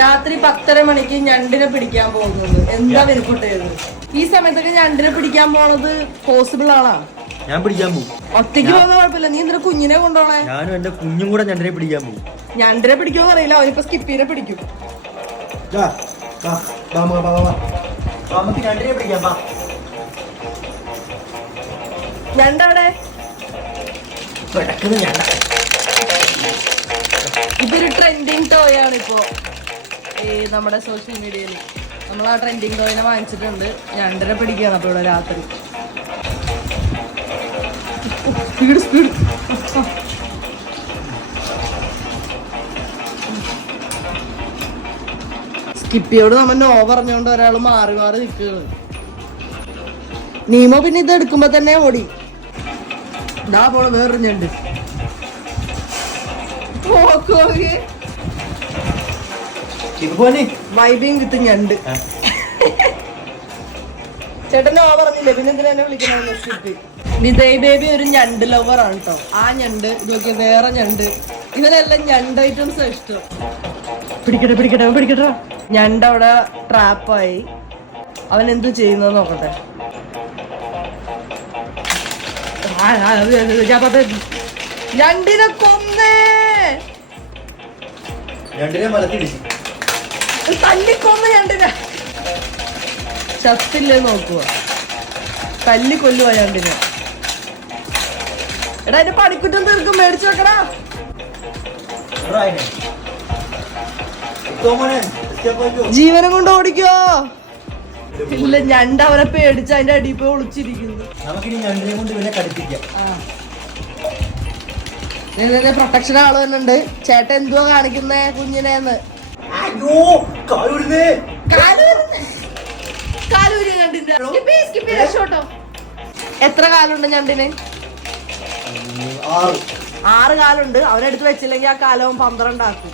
രാത്രി 10:30 മണിക്ക് ഞണ്ടിനെ പിടിക്കാൻ പോകുന്നത് എന്താ വിലപ്പെട്ടത്? ഈ സമയത്തൊക്കെ ഞണ്ടിനെ പിടിക്കാൻ പോണത് പോസിബിൾ ആണോ? ഞാൻ പിടിക്കാൻ പോകും. ഒറ്റയ്ക്ക് പോകുന്ന കുഴപ്പമില്ല, നീ എന്തിനാ കുഞ്ഞിനെ കൊണ്ടോണേ? ഞാനും എന്റെ കുഞ്ഞും കൂടെ ഞണ്ടിനെ പിടിക്കാൻ പോകും. ഞണ്ടിനെ പിടിക്കുമെന്ന് അറിയില്ല, അവനിപ്പോ സ്കിപ്പിനെ പിടിക്കും. ഞണ്ടിനെ പിടിക്കാം. ഞണ്ടവിടെ ഇതൊരു ട്രെൻഡിങ് ടോയ് ആണ് ഇപ്പോ ഈ നമ്മുടെ സോഷ്യൽ മീഡിയയിൽ. നമ്മൾ ആ ട്രെൻഡിങ് ടോയിനെ വാങ്ങിച്ചിട്ടുണ്ട്. ഞണ്ടിനെ പിടിക്കുകയാണ് അപ്പൊ ഇവിടെ രാത്രി. Speed speed. സ്കിപ്പിയോട് നമ്മൾ നോ പറഞ്ഞോണ്ട് ഒരാൾ മാറി മാറി നിൽക്കുകയാണ്. നീമോ പിന്നെ ഇത് എടുക്കുമ്പോ തന്നെ ഓടി. ഇതാ പോണ വേറൊരു ഞണ്ട്. വൈബിങ് കിട്ടും ഞണ്ട്. ചേട്ടൻ നോ പറഞ്ഞില്ലേ, പിന്നെ എന്തിനാ എന്നെ വിളിക്കണ? സ്കിപ്പി വിജയ് ബേബി ഒരു ഞണ്ട് ലവർ ആണ് കേട്ടോ. ആ ഞണ്ട് ഇതൊക്കെ വേറെ ഞണ്ട്, ഇവരെല്ലാം ഞണ്ട് ഐറ്റംസ് ഇഷ്ടം. പിടിക്കട്ടെ പിടിക്കട്ടെ പിടിക്കട്ടെ. ഞണ്ട് അവിടെ ട്രാപ്പായി. അവൻ എന്ത് ചെയ്യുന്നത് നോക്കട്ടെ. ഞണ്ടിനെ കൊന്നേ, തല്ലിക്കൊന്ന് ഞണ്ടിനെ. ചത്തില്ലേ നോക്കുക, തല്ലിക്കൊല്ലുവാ ഞണ്ടിനെ. എടാ എന്റെ പണിക്കുറ്റം തീർക്കും, മേടിച്ചു വെക്കടാ. ജീവനം കൊണ്ട് ഓടിക്കോ. ഇല്ല, ഞണ്ട് അവനെ പേടിച്ച് അതിന്റെ അടിയിൽ പോയി ഒളിച്ചിരിക്കുന്നു. പ്രൊട്ടക്ഷൻ ആള് തന്നെ ഉണ്ട്. ചേട്ടൻ എന്തുവാ കാണിക്കുന്നേ കുഞ്ഞിനെന്ന്? എത്ര കാലുണ്ട് ഞണ്ടിന്? 6 കാലുണ്ട്. അവനെടുത്ത് വെച്ചില്ലെങ്കിൽ ആ കാലവും 12 ആക്കും.